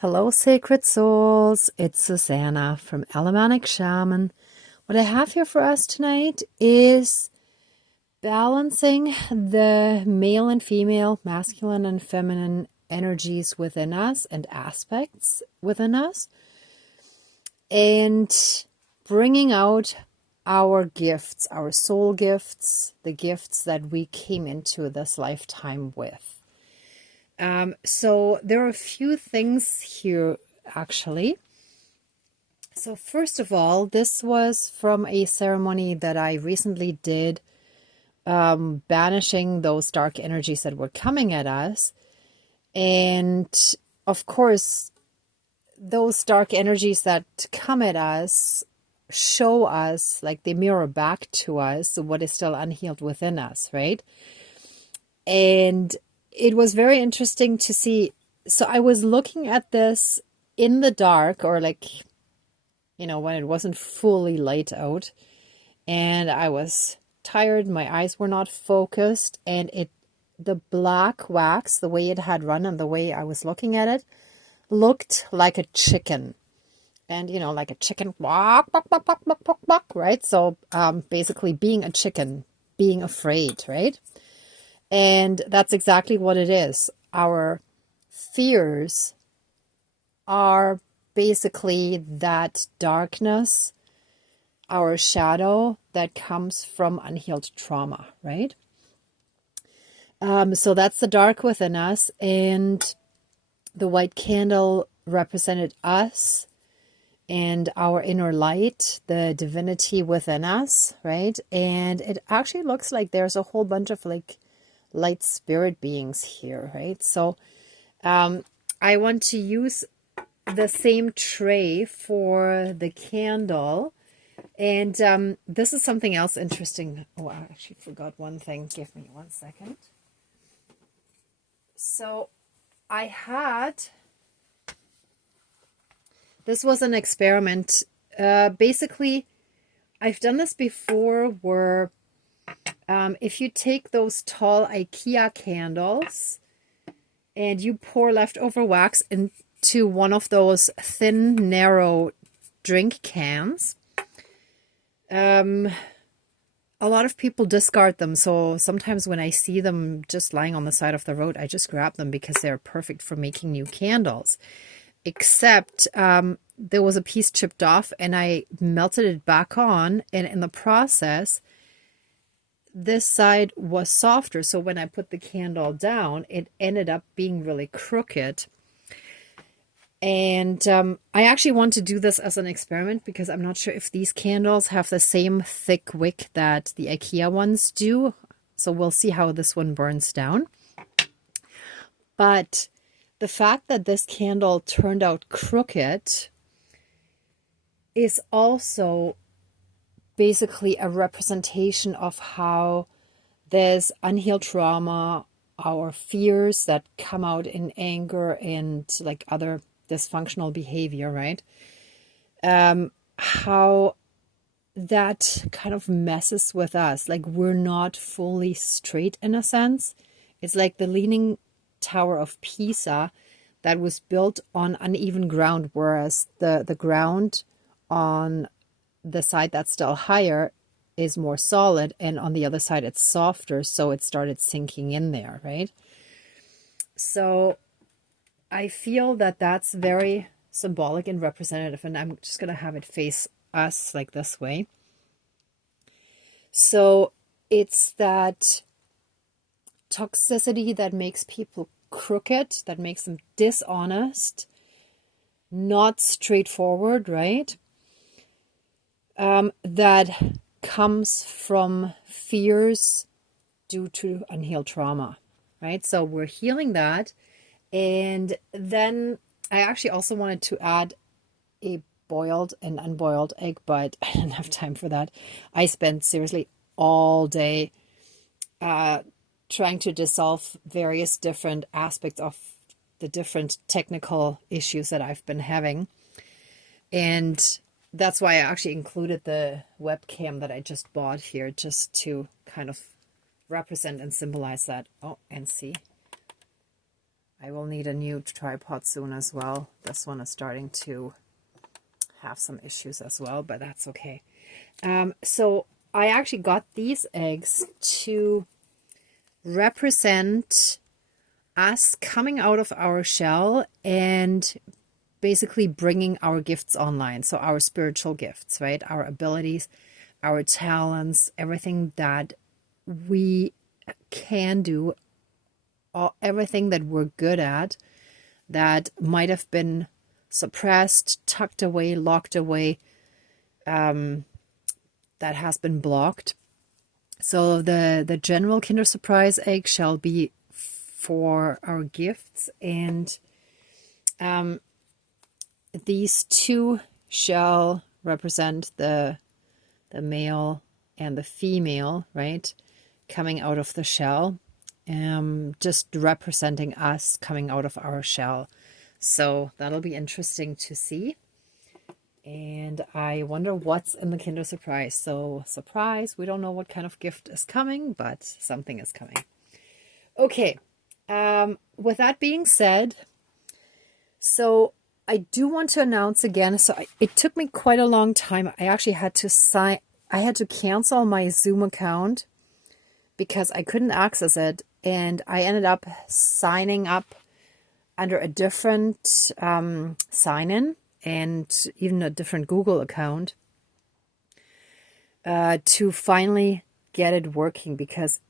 Hello, sacred souls. It's Susanna from Alamanic Shaman. What I have here for us tonight is balancing the male and female, masculine and feminine energies within us and aspects within us, and bringing out our gifts, our soul gifts, the gifts that we came into this lifetime with. So there are a few things here, actually. So first of all, this was from a ceremony that I recently did, banishing those dark energies that were coming at us. And of course, those dark energies that come at us show us, like they mirror back to us, what is still unhealed within us, right? And it was very interesting to see. So I was looking at this in the dark, or like, when it wasn't fully light out, and I was tired, my eyes were not focused, and the black wax, the way it had run and the way I was looking at it, looked like a chicken. And, like a chicken, walk, walk, walk, walk, walk, walk, walk, right? So basically being a chicken, being afraid, right? And that's exactly what it is. Our fears are basically that darkness, our shadow that comes from unhealed trauma, right? So that's the dark within us, and the white candle represented us and our inner light, the divinity within us, right? And it actually looks like there's a whole bunch of like light spirit beings here, right? So I want to use the same tray for the candle, and this is something else interesting. Oh, I actually forgot one thing. Give me 1 second. So this was an experiment. Basically, I've done this before where if you take those tall IKEA candles and you pour leftover wax into one of those thin, narrow drink cans, a lot of people discard them. So sometimes when I see them just lying on the side of the road, I just grab them because they're perfect for making new candles. Except there was a piece chipped off and I melted it back on, and in the process, this side was softer. So when I put the candle down, it ended up being really crooked. And I actually want to do this as an experiment because I'm not sure if these candles have the same thick wick that the IKEA ones do. So we'll see how this one burns down. But the fact that this candle turned out crooked is also basically a representation of how there's unhealed trauma, our fears that come out in anger and like other dysfunctional behavior, right? How that kind of messes with us. Like we're not fully straight in a sense. It's like the Leaning Tower of Pisa that was built on uneven ground, whereas the ground on the side that's still higher is more solid, and on the other side it's softer, so it started sinking in there, right? So I feel that that's very symbolic and representative, and I'm just going to have it face us like this way. So it's that toxicity that makes people crooked, that makes them dishonest, not straightforward, right? That comes from fears due to unhealed trauma, right? So we're healing that. And then I actually also wanted to add a boiled and unboiled egg, but I didn't have time for that. I spent seriously all day trying to dissolve various different aspects of the different technical issues that I've been having. And that's why I actually included the webcam that I just bought here, just to kind of represent and symbolize that. Oh, and see, I will need a new tripod soon as well. This one is starting to have some issues as well, but that's okay. So I actually got these eggs to represent us coming out of our shell and basically bringing our gifts online. So our spiritual gifts, right? Our abilities, our talents, everything that we can do, everything that we're good at that might have been suppressed, tucked away, locked away, that has been blocked. So the general Kinder Surprise egg shall be for our gifts, and these two shall represent the male and the female, right, coming out of the shell, just representing us coming out of our shell. So that'll be interesting to see. And I wonder what's in the Kinder Surprise. So surprise, we don't know what kind of gift is coming, but something is coming. Okay, with that being said, so I do want to announce again, so it took me quite a long time. I actually had to cancel my Zoom account because I couldn't access it, and I ended up signing up under a different sign-in and even a different Google account to finally get it working, because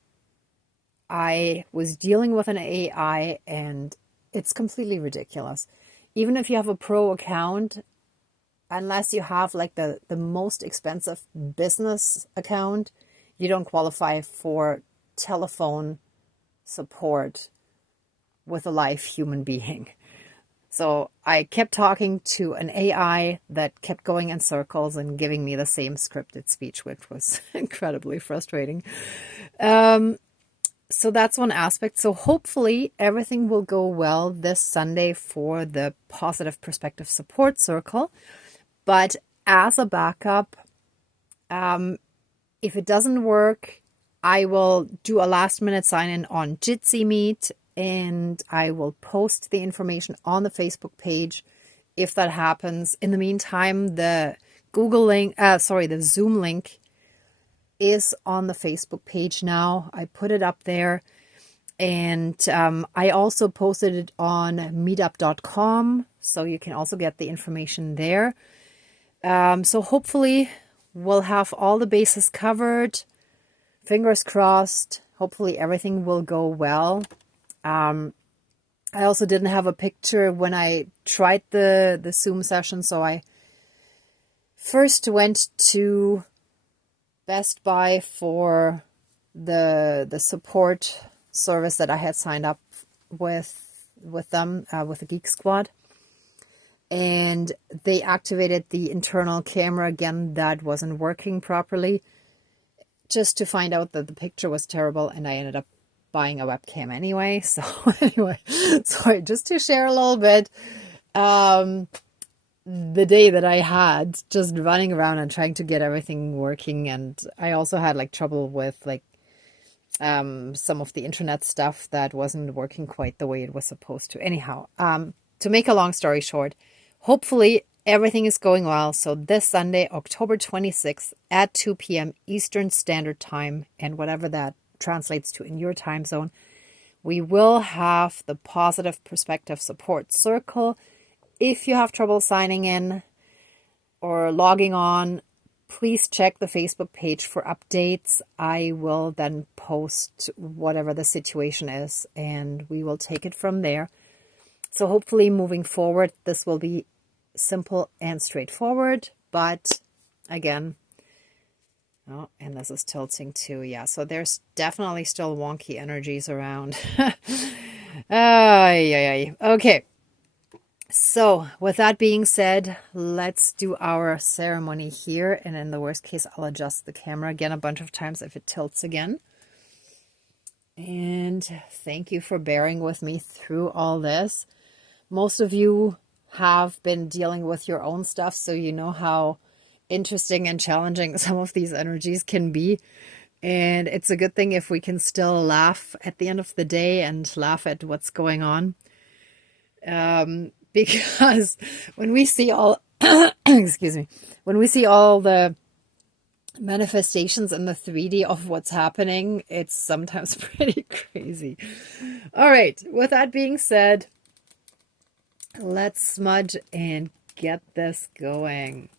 I was dealing with an AI and it's completely ridiculous. Even if you have a pro account, unless you have like the most expensive business account, you don't qualify for telephone support with a live human being. So I kept talking to an AI that kept going in circles and giving me the same scripted speech, which was incredibly frustrating. So that's one aspect. So hopefully everything will go well this Sunday for the Positive Perspective Support Circle. But as a backup, if it doesn't work, I will do a last minute sign-in on Jitsi Meet, and I will post the information on the Facebook page if that happens. In the meantime, the the Zoom link is on the Facebook page now. I put it up there, and I also posted it on meetup.com, so you can also get the information there. So hopefully we'll have all the bases covered. Fingers crossed. Hopefully everything will go well. I also didn't have a picture when I tried the Zoom session, so I first went to Best Buy for the support service that I had signed up with them, with the Geek Squad. And they activated the internal camera again that wasn't working properly, just to find out that the picture was terrible, and I ended up buying a webcam anyway. So anyway, sorry, just to share a little bit, the day that I had just running around and trying to get everything working. And I also had like trouble with like some of the internet stuff that wasn't working quite the way it was supposed to. Anyhow, to make a long story short, hopefully everything is going well. So this Sunday, October 26th at 2 p.m. Eastern Standard Time, and whatever that translates to in your time zone, we will have the Positive Perspective Support Circle. If you have trouble signing in or logging on, please check the Facebook page for updates. I will then post whatever the situation is, and we will take it from there. So hopefully moving forward, this will be simple and straightforward. But again, oh, and this is tilting too. Yeah, so there's definitely still wonky energies around. Okay. So with that being said, let's do our ceremony here. And in the worst case, I'll adjust the camera again a bunch of times if it tilts again. And thank you for bearing with me through all this. Most of you have been dealing with your own stuff, so you know how interesting and challenging some of these energies can be. And it's a good thing if we can still laugh at the end of the day and laugh at what's going on. Because when we see all, excuse me, when we see all the manifestations in the 3D of what's happening, it's sometimes pretty crazy. All right, with that being said, let's smudge and get this going.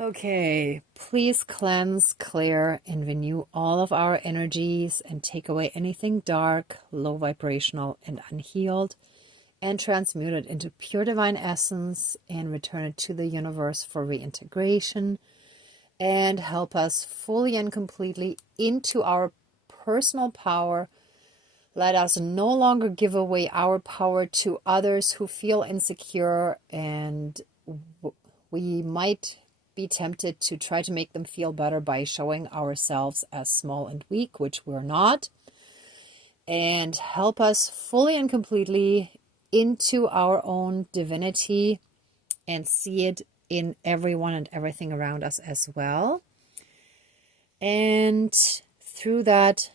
Okay, please cleanse, clear, and renew all of our energies and take away anything dark, low vibrational, and unhealed, and transmute it into pure divine essence and return it to the universe for reintegration, and help us fully and completely into our personal power. Let us no longer give away our power to others who feel insecure, and we might be tempted to try to make them feel better by showing ourselves as small and weak, which we're not. And help us fully and completely into our own divinity and see it in everyone and everything around us as well. And through that,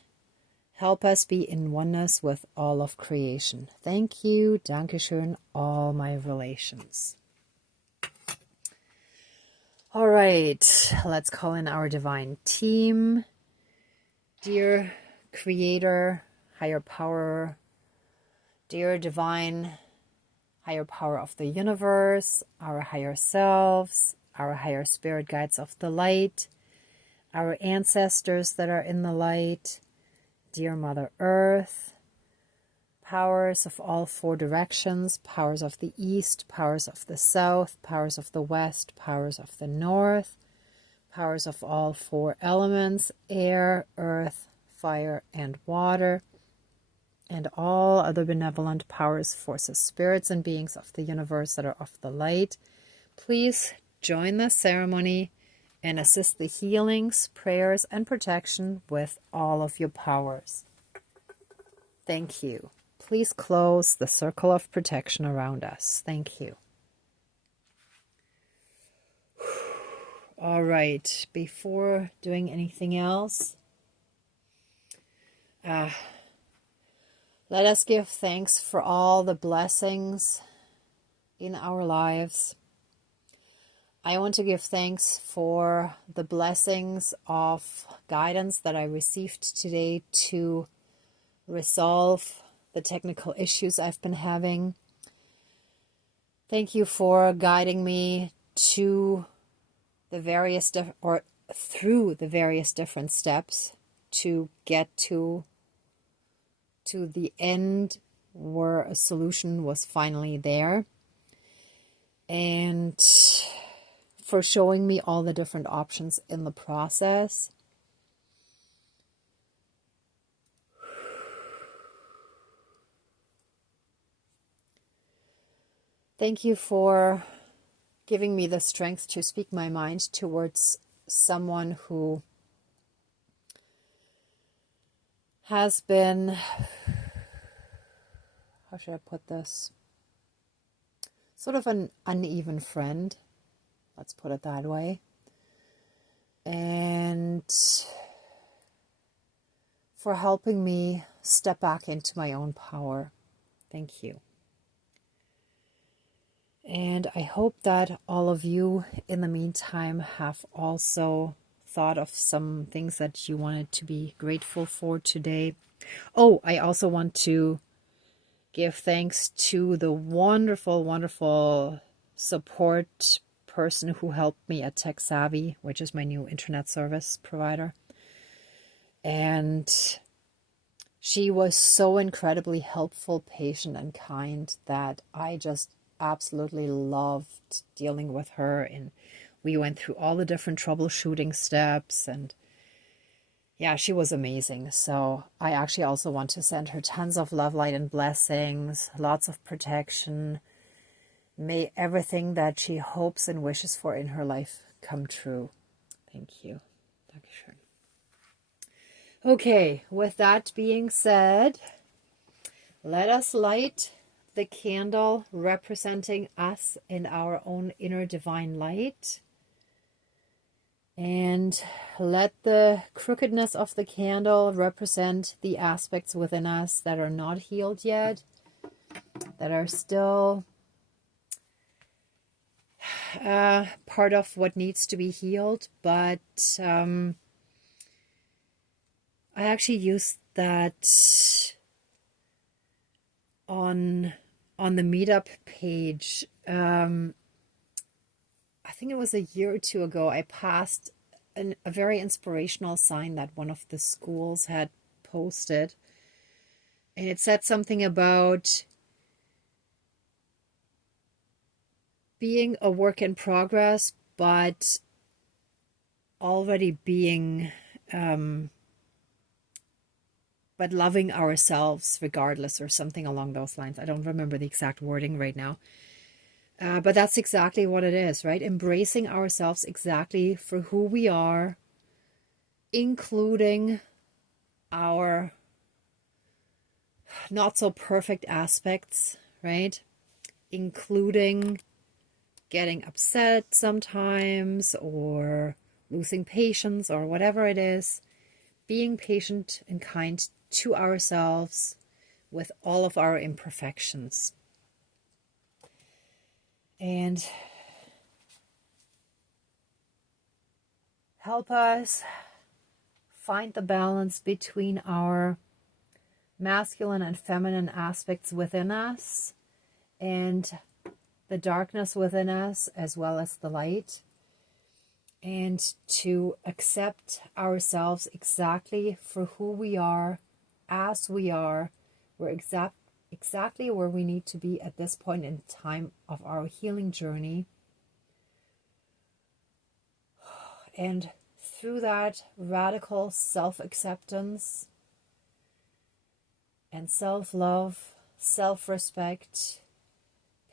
help us be in oneness with all of creation. Thank you, Dankeschön, all my relations. All right, let's call in our divine team. Dear Creator, Higher Power, dear divine higher power of the universe, our higher selves, our higher spirit guides of the light, our ancestors that are in the light, dear Mother Earth, powers of all four directions, powers of the east, powers of the south, powers of the west, powers of the north, powers of all four elements, air, earth, fire, and water, and all other benevolent powers, forces, spirits, and beings of the universe that are of the light. Please join the ceremony and assist the healings, prayers, and protection with all of your powers. Thank you. Please close the circle of protection around us. Thank you. All right, before doing anything else, let us give thanks for all the blessings in our lives. I want to give thanks for the blessings of guidance that I received today to resolve the technical issues I've been having. Thank you for guiding me to the various through the various different steps to get to the end where a solution was finally there, and for showing me all the different options in the process. Thank you for giving me the strength to speak my mind towards someone who has been, how should I put this, sort of an uneven friend, let's put it that way, and for helping me step back into my own power. Thank you. And I hope that all of you in the meantime have also thought of some things that you wanted to be grateful for today. Oh, I also want to give thanks to the wonderful, wonderful support person who helped me at Tech Savvy, which is my new internet service provider. And she was so incredibly helpful, patient, and kind that I just absolutely loved dealing with her. And we went through all the different troubleshooting steps, and yeah, she was amazing. So I actually also want to send her tons of love, light, and blessings, lots of protection. May everything that she hopes and wishes for in her life come true. Thank you. Dankeschön. Okay, with that being said, let us light the candle representing us in our own inner divine light. And let the crookedness of the candle represent the aspects within us that are not healed yet, that are still part of what needs to be healed. But I actually used that on the meetup page. I think it was a year or two ago. I passed a very inspirational sign that one of the schools had posted, and it said something about being a work in progress, but already being but loving ourselves regardless, or something along those lines. I don't remember the exact wording right now. But that's exactly what it is, right? Embracing ourselves exactly for who we are, including our not so perfect aspects, right? Including getting upset sometimes, or losing patience, or whatever it is. Being patient and kind to ourselves with all of our imperfections. And help us find the balance between our masculine and feminine aspects within us, and the darkness within us, as well as the light, and to accept ourselves exactly for who we are, as we are. We're exactly where we need to be at this point in time of our healing journey. And through that radical self-acceptance and self-love, self-respect,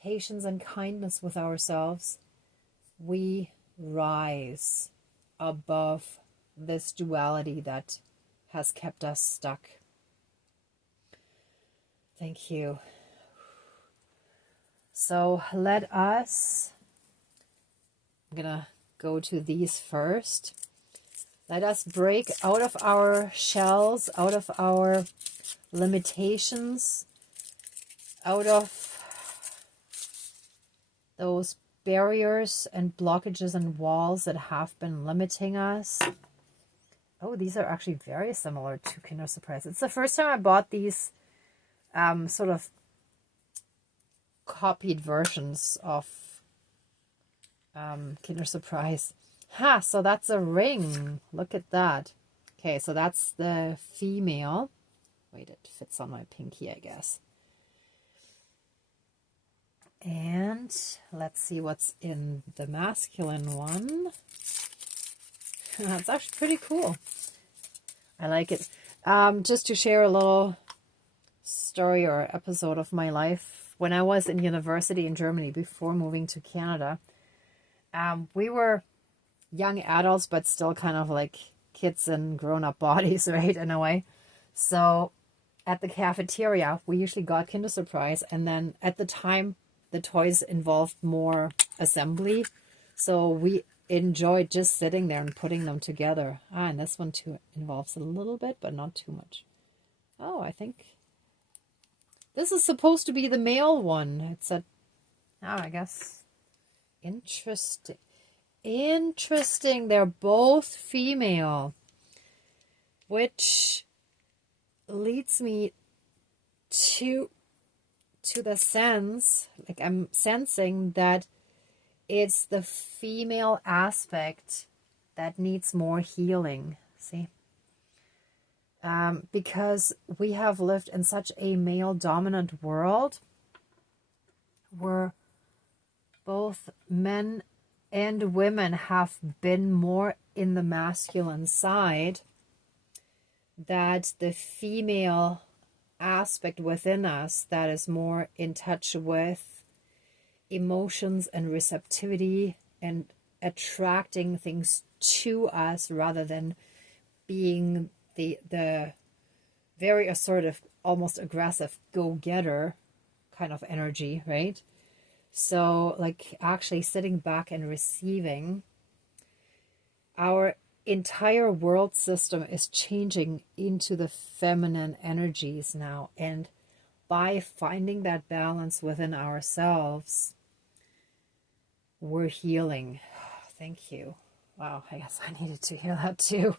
patience and kindness with ourselves, we rise above this duality that has kept us stuck. Thank you. So let us, I'm gonna go to these first. Let us break out of our shells, out of our limitations, out of those barriers and blockages and walls that have been limiting us. Oh, these are actually very similar to Kinder Surprise. It's the first time I bought these sort of copied versions of Kinder Surprise. Ha, so that's a ring. Look at that. Okay, so that's the female. Wait, it fits on my pinky, I guess. And let's see what's in the masculine one. That's actually pretty cool. I like it. Just to share a little story or episode of my life. When I was in university in Germany before moving to Canada, we were young adults, but still kind of like kids in grown-up bodies, right, in a way. So at the cafeteria, we usually got Kinder Surprise, and then at the time, the toys involved more assembly, so we enjoyed just sitting there and putting them together. And this one too involves a little bit, but not too much. Oh, I think this is supposed to be the male one. It's a, I guess, interesting. Interesting. They're both female, which leads me to the sense, like I'm sensing that it's the female aspect that needs more healing. See? Because we have lived in such a male-dominant world where both men and women have been more in the masculine side, that the female aspect within us that is more in touch with emotions and receptivity and attracting things to us rather than being the very assertive, almost aggressive go-getter kind of energy, right? So like actually sitting back and receiving, our entire world system is changing into the feminine energies now. And by finding that balance within ourselves, we're healing. Thank you. Wow, I guess I needed to hear that too.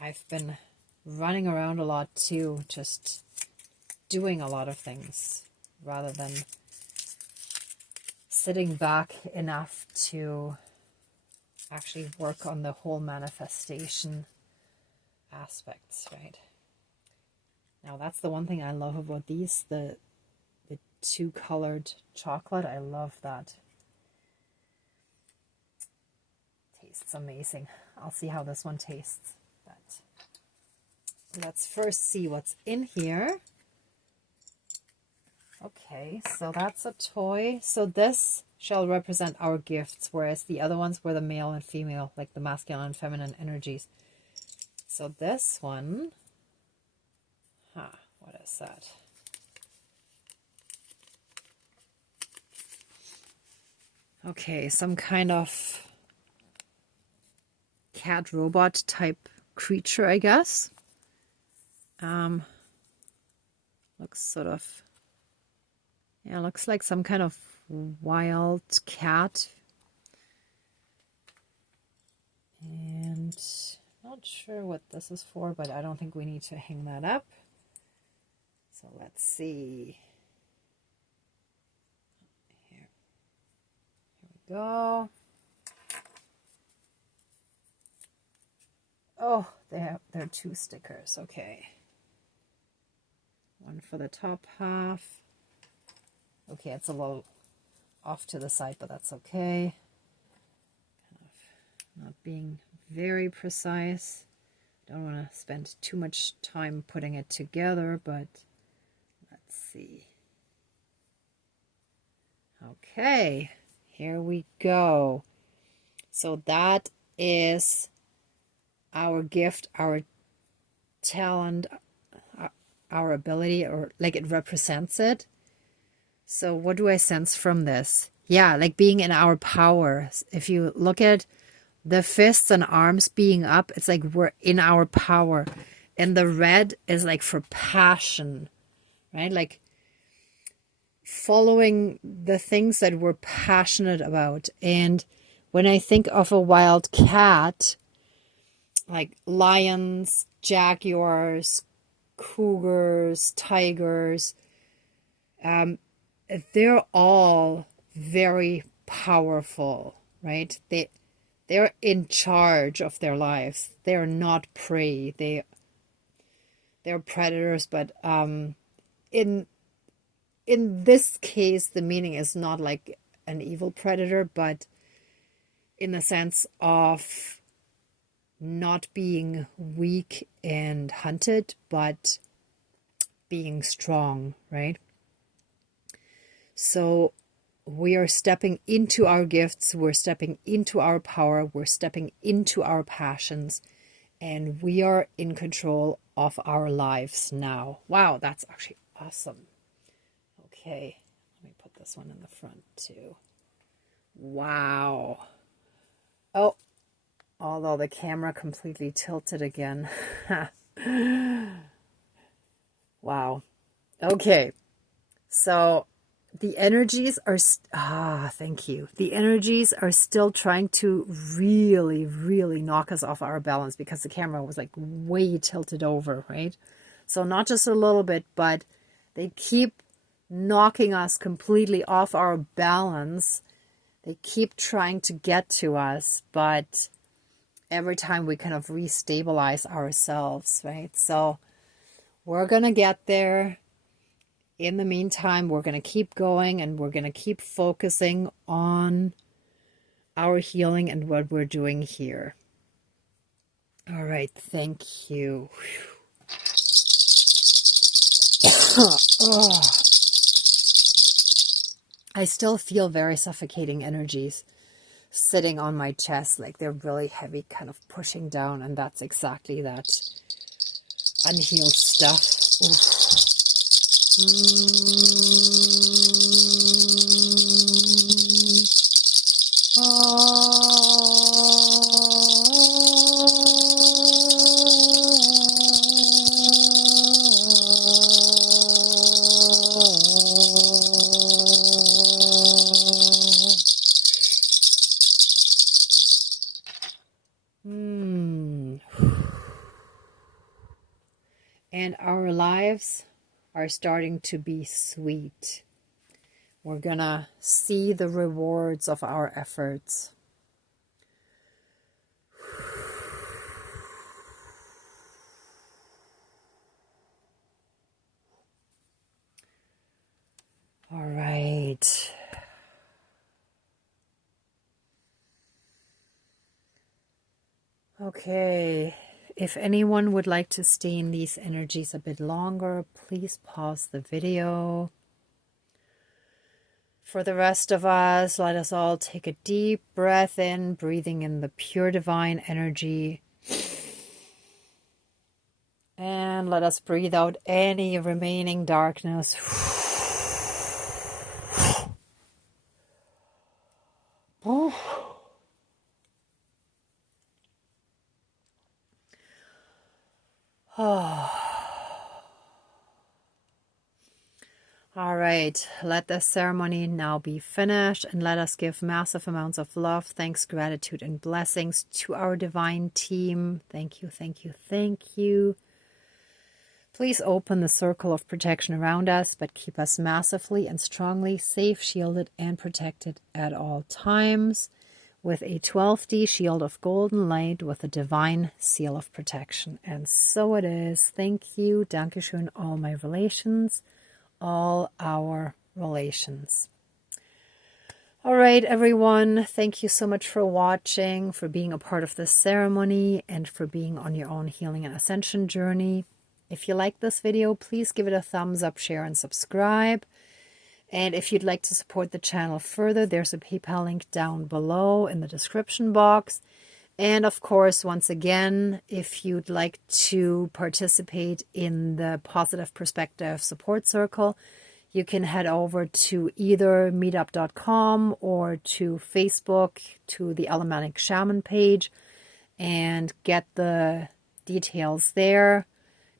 I've been running around a lot too, just doing a lot of things rather than sitting back enough to actually work on the whole manifestation aspects, right? Now that's the one thing I love about these, the two colored chocolate. I love that. Tastes amazing. I'll see how this one tastes. But let's first see what's in here. Okay, so that's a toy. So this shall represent our gifts, whereas the other ones were the male and female, like the masculine and feminine energies. So this one, what is that? Okay, some kind of cat robot type creature, I guess. Looks sort of, yeah, looks like some kind of wild cat. And not sure what this is for, but I don't think we need to hang that up. So let's see. Here we go. Oh, there are two stickers. Okay. One for the top half. Okay, it's a little off to the side, but that's okay. Kind of not being very precise. Don't want to spend too much time putting it together, but let's see. Okay, here we go. So that is our gift, our talent, our ability, or like it represents it. So what do I sense from this? Yeah, like being in our power. If you look at the fists and arms being up, it's like we're in our power. And the red is like for passion, right? Like following the things that we're passionate about. And when I think of a wild cat, like lions, jaguars, cougars, tigers, they're all very powerful, right? They're in charge of their lives. They're not prey. They're predators, but in this case, the meaning is not like an evil predator, but in the sense of not being weak and hunted, but being strong, right? So we are stepping into our gifts, we're stepping into our power, we're stepping into our passions, and we are in control of our lives now. Wow, that's actually awesome. Okay, let me put this one in the front too. Wow. Oh, although the camera completely tilted again. Wow. Okay, so the energies are, thank you. The energies are still trying to really, really knock us off our balance because the camera was like way tilted over, right? So not just a little bit, but they keep knocking us completely off our balance. They keep trying to get to us, but every time we kind of restabilize ourselves, right? So we're going to get there. In the meantime, we're going to keep going and we're going to keep focusing on our healing and what we're doing here. All right, thank you. Oh. I still feel very suffocating energies sitting on my chest, like they're really heavy, kind of pushing down, and that's exactly that unhealed stuff. Oof. and our lives are starting to be sweet. We're gonna see the rewards of our efforts. All right. Okay. If anyone would like to stay in these energies a bit longer, please pause the video. For the rest of us, let us all take a deep breath in, breathing in the pure divine energy. And let us breathe out any remaining darkness. All right, let the ceremony now be finished, and let us give massive amounts of love, thanks, gratitude, and blessings to our divine team. Thank you, thank you, thank you. Please open the circle of protection around us, but keep us massively and strongly safe, shielded, and protected at all times with a 12D shield of golden light with a divine seal of protection. And so it is. Thank you. Dankeschön, all my relations, all our relations. All right, everyone. Thank you so much for watching, for being a part of this ceremony, and for being on your own healing and ascension journey. If you like this video, please give it a thumbs up, share, and subscribe. And if you'd like to support the channel further, there's a PayPal link down below in the description box. And of course, once again, if you'd like to participate in the Positive Perspective Support Circle, you can head over to either meetup.com or to Facebook, to the Alamatic Shaman page, and get the details there.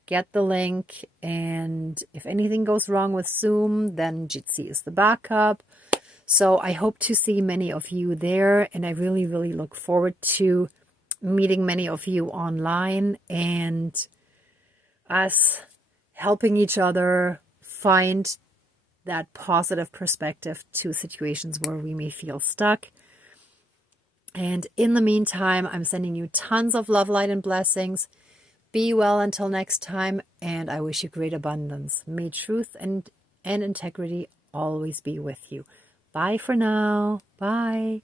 Get the link, and if anything goes wrong with Zoom, then Jitsi is the backup. So I hope to see many of you there, and I really, really look forward to meeting many of you online and us helping each other find that positive perspective to situations where we may feel stuck. And in the meantime, I'm sending you tons of love, light, and blessings. Be well until next time, and I wish you great abundance. May truth and integrity always be with you. Bye for now. Bye.